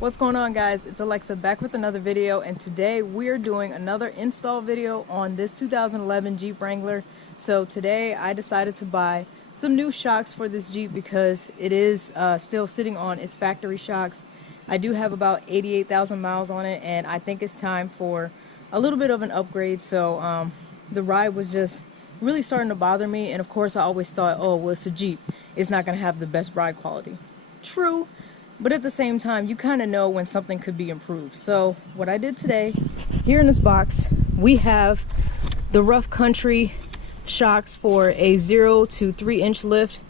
What's going on, guys? It's Alexa back with another video, and today we're doing another install video on this 2011 Jeep Wrangler. So today I decided to buy some new shocks for this Jeep because it is still sitting on its factory shocks. I do have about 88,000 miles on it, and I think it's time for a little bit of an upgrade. So the ride was just really starting to bother me, and of course I always thought, oh well, it's a Jeep, it's not going to have the best ride quality. True. But at the same time, you kind of know when something could be improved. So what I did today, here in this box, we have the Rough Country shocks for a 0 to 3 inch lift.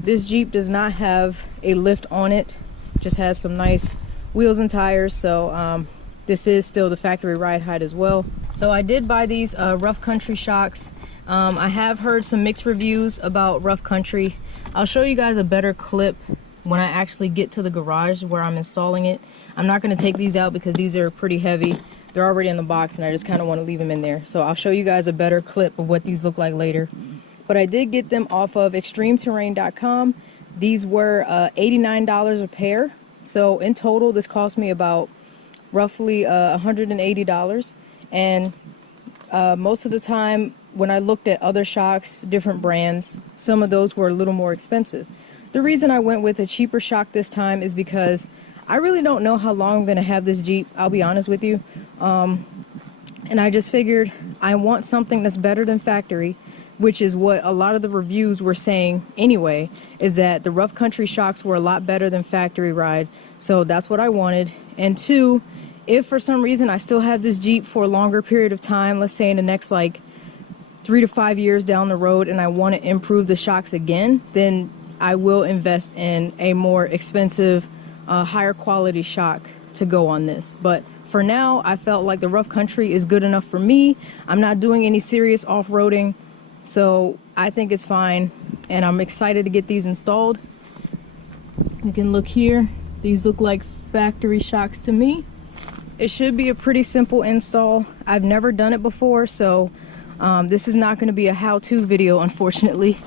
This Jeep does not have a lift on it, just has some nice wheels and tires. So this is still the factory ride height as well. So I did buy these Rough Country shocks. I have heard some mixed reviews about Rough Country. I'll show you guys a better clip when I actually get to the garage where I'm installing it. I'm not going to take these out because these are pretty heavy. They're already in the box and I just kind of want to leave them in there. So I'll show you guys a better clip of what these look like later. But I did get them off of extremeterrain.com. These were $89 a pair. So in total, this cost me about roughly $180. And most of the time when I looked at other shocks, different brands, some of those were a little more expensive. The reason I went with a cheaper shock this time is because I really don't know how long I'm going to have this Jeep, I'll be honest with you. And I just figured I want something that's better than factory, which is what a lot of the reviews were saying anyway, is that the Rough Country shocks were a lot better than factory ride. So that's what I wanted. And two, if for some reason I still have this Jeep for a longer period of time, let's say in the next like 3 to 5 years down the road, and I want to improve the shocks again, then I will invest in a more expensive, higher quality shock to go on this. But for now, I felt like the Rough Country is good enough for me. I'm not doing any serious off-roading, so I think it's fine. And I'm excited to get these installed. You can look here. These look like factory shocks to me. It should be a pretty simple install. I've never done it before, so this is not going to be a how-to video, unfortunately.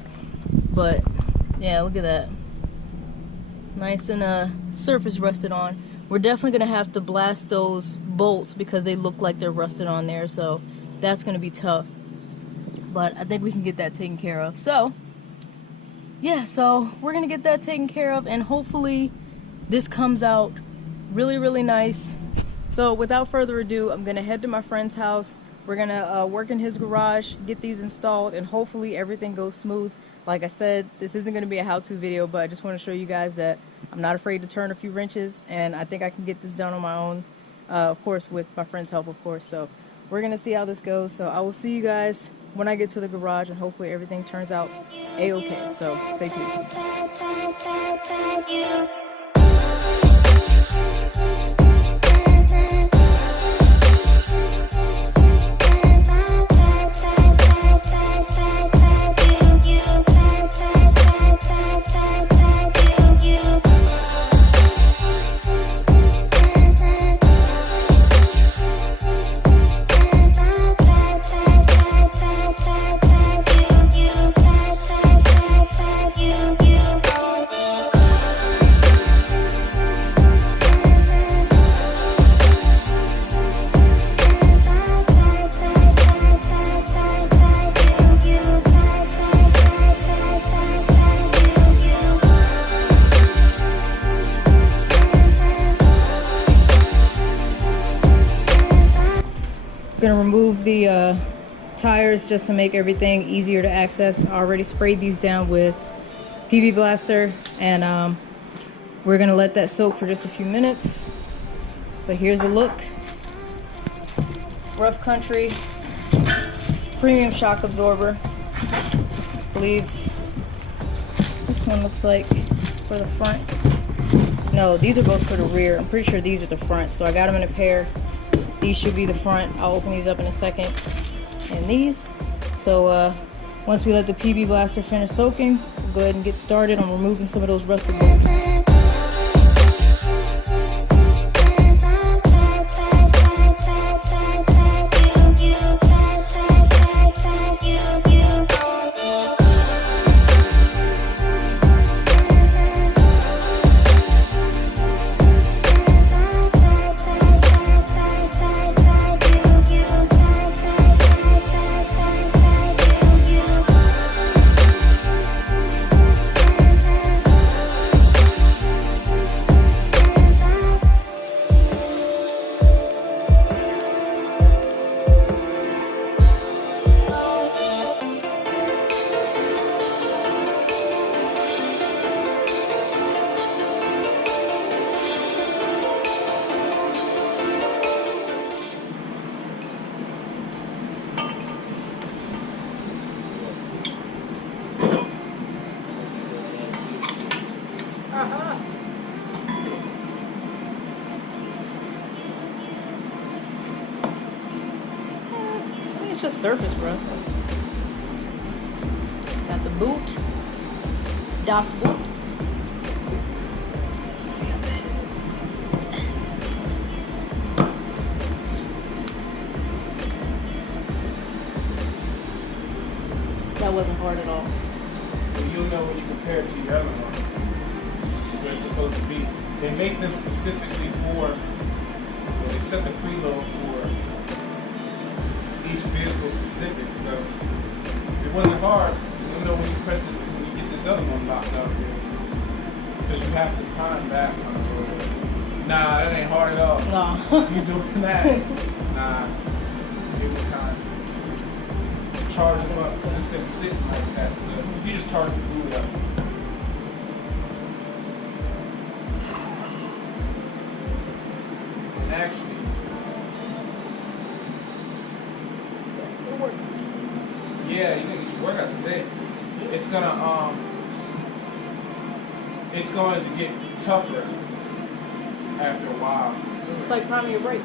But yeah, look at that. Nice and surface rusted on. We're definitely going to have to blast those bolts because they look like they're rusted on there. So that's going to be tough. But I think we can get that taken care of. So yeah, so we're going to get that taken care of. And hopefully this comes out really, really nice. So without further ado, I'm going to head to my friend's house. We're going to work in his garage, get these installed, and hopefully everything goes smooth. Like I said, this isn't going to be a how-to video, but I just want to show you guys that I'm not afraid to turn a few wrenches, and I think I can get this done on my own, of course, with my friend's help, of course. So we're going to see how this goes. So I will see you guys when I get to the garage, and hopefully everything turns out a-okay. So stay tuned. Gonna remove the tires just to make everything easier to access. I already sprayed these down with PB Blaster, and we're gonna let that soak for just a few minutes. But here's a look. Rough Country premium shock absorber. I believe this one looks like for the front. No, these are both for the rear. I'm pretty sure these are the front, so I got them in a pair. These should be the front. I'll open these up in a second. And these. So once we let the PB Blaster finish soaking, we'll go ahead and get started on removing some of those rusted bolts. It's just surface rust. Got the boot. Das Boot. See how bad it is. That wasn't hard at all. Well, you'll know when you compare it to your other one. Where it's supposed to be. They make them specifically for, they set the preload for each vehicle specific. So if it wasn't hard, you'll know when you press this, when you get this other one locked up here. Because you have to prime back on the road. Nah, that ain't hard at all. No. You doing that? Nah. Give it time. Charge them up. It's been sitting like that. So you just charge the boot up. Actually, yeah, you're gonna get your workout today. It's going to get tougher after a while. It's like priming your brake.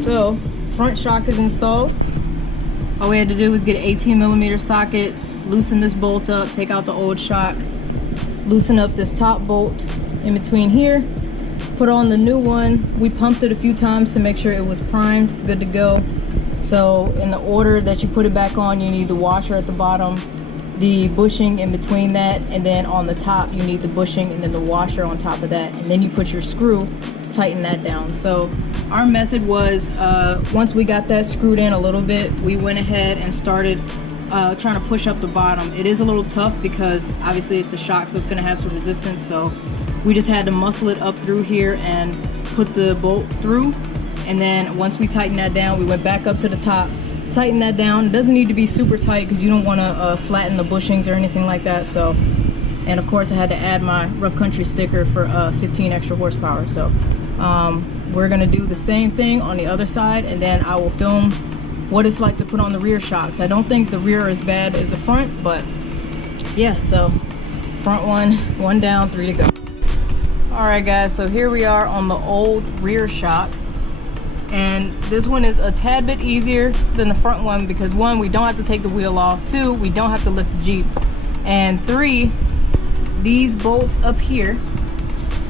So front shock is installed. All we had to do was get an 18mm socket, loosen this bolt up, take out the old shock, loosen up this top bolt in between here, put on the new one. We pumped it a few times to make sure it was primed, good to go. So in the order that you put it back on, you need the washer at the bottom, the bushing in between that, and then on the top you need the bushing and then the washer on top of that, and then you put your screw, tighten that down. So our method was, once we got that screwed in a little bit, we went ahead and started trying to push up the bottom. It is a little tough because obviously it's a shock, so it's going to have some resistance. So we just had to muscle it up through here and put the bolt through. And then once we tightened that down, we went back up to the top, tighten that down. It doesn't need to be super tight because you don't want to flatten the bushings or anything like that. So, and of course I had to add my Rough Country sticker for 15 extra horsepower. So we're gonna do the same thing on the other side, and then I will film what it's like to put on the rear shocks. I don't think the rear is bad as the front, but yeah, so front one down, 3 to go. All right guys, so here we are on the old rear shock, and this one is a tad bit easier than the front one because 1, we don't have to take the wheel off, 2, we don't have to lift the Jeep, and 3, these bolts up here,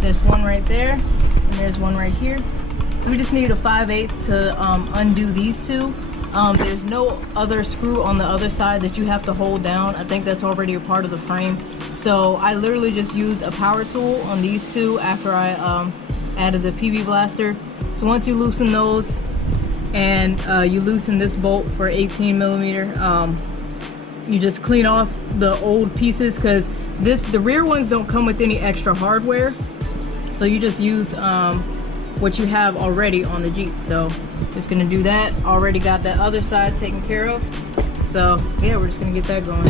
there's one right there and there's one right here. So we just need a 5/8 to undo these two. There's no other screw on the other side that you have to hold down. I think that's already a part of the frame. So I literally just used a power tool on these two after I added the PV blaster. So once you loosen those and you loosen this bolt for 18mm, you just clean off the old pieces because the rear ones don't come with any extra hardware. So you just use what you have already on the Jeep. So just gonna do that. Already got that other side taken care of. So yeah, we're just gonna get that going.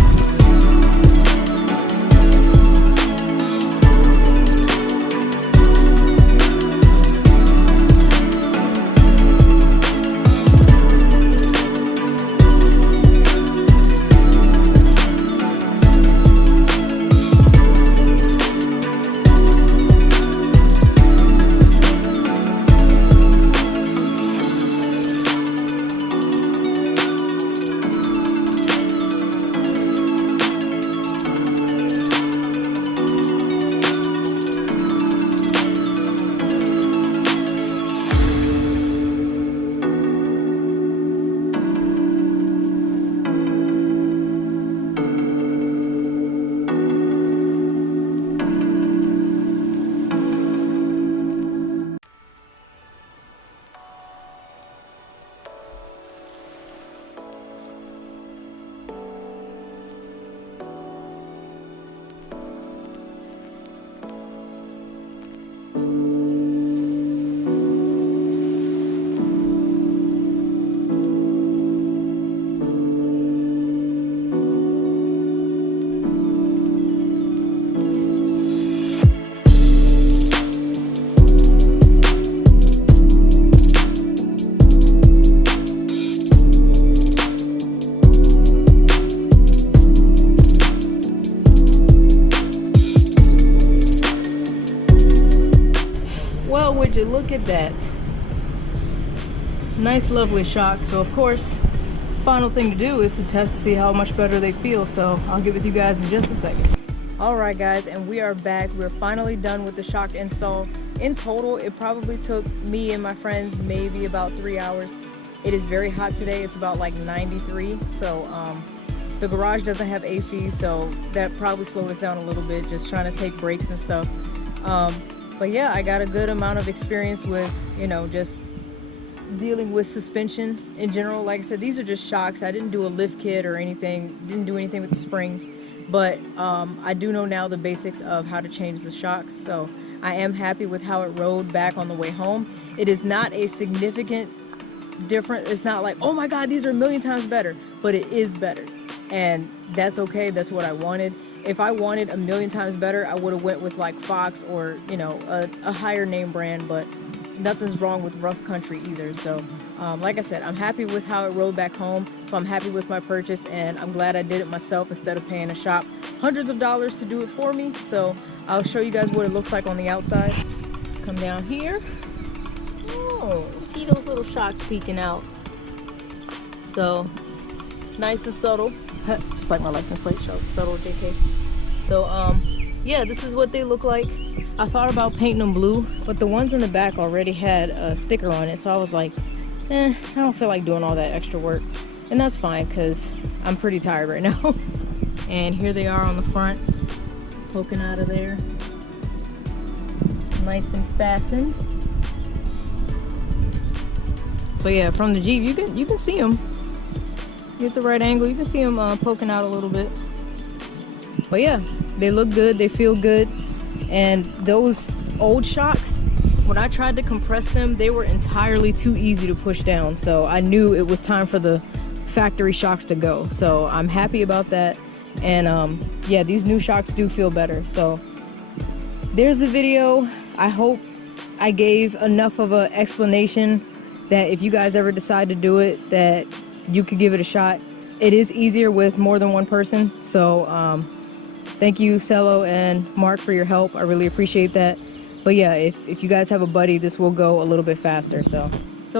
at that. Nice, lovely shock. So of course, final thing to do is to test to see how much better they feel. So I'll get with you guys in just a second. Alright guys, and we are back. We're finally done with the shock install. In total, it probably took me and my friends maybe about 3 hours. It is very hot today. It's about like 93. So the garage doesn't have AC, so that probably slowed us down a little bit, just trying to take breaks and stuff. But yeah, I got a good amount of experience with, you know, just dealing with suspension in general. Like I said, these are just shocks. I didn't do a lift kit or anything, didn't do anything with the springs, but I do know now the basics of how to change the shocks. So I am happy with how it rode back on the way home. It is not a significant difference. It's not like, oh my God, these are a million times better, but it is better. And that's okay. That's what I wanted. If I wanted a million times better, I would have went with like Fox or, you know, a higher name brand, but nothing's wrong with Rough Country either. So like I said, I'm happy with how it rode back home. So I'm happy with my purchase, and I'm glad I did it myself instead of paying a shop hundreds of dollars to do it for me. So I'll show you guys what it looks like on the outside. Come down here. Oh, see those little shocks peeking out. So nice and subtle. Just like my license plate, subtle JK. So yeah, this is what they look like. I thought about painting them blue, but the ones in the back already had a sticker on it, so I was like, I don't feel like doing all that extra work. And that's fine, because I'm pretty tired right now. And here they are on the front, poking out of there. Nice and fastened. So yeah, from the Jeep, you can see them. Get the right angle, you can see them poking out a little bit. But yeah, they look good, they feel good. And those old shocks, when I tried to compress them, they were entirely too easy to push down. So I knew it was time for the factory shocks to go. So I'm happy about that. And yeah, these new shocks do feel better. So there's the video. I hope I gave enough of an explanation that if you guys ever decide to do it, that you could give it a shot. It is easier with more than one person. So thank you, Cello and Mark, for your help. I really appreciate that. But yeah, if you guys have a buddy, this will go a little bit faster. So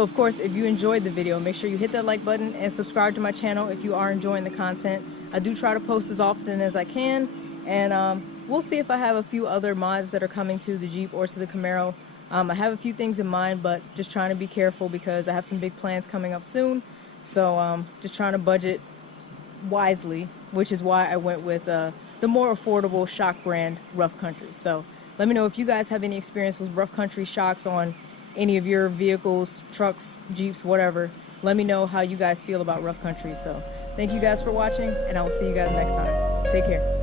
of course, if you enjoyed the video, make sure you hit that like button and subscribe to my channel if you are enjoying the content. I do try to post as often as I can. And we'll see if I have a few other mods that are coming to the Jeep or to the Camaro. I have a few things in mind, but just trying to be careful because I have some big plans coming up soon. So just trying to budget wisely, which is why I went with the more affordable shock brand, Rough Country. So let me know if you guys have any experience with Rough Country shocks on any of your vehicles, trucks, Jeeps, whatever. Let me know how you guys feel about Rough Country. So thank you guys for watching, and I will see you guys next time. Take care.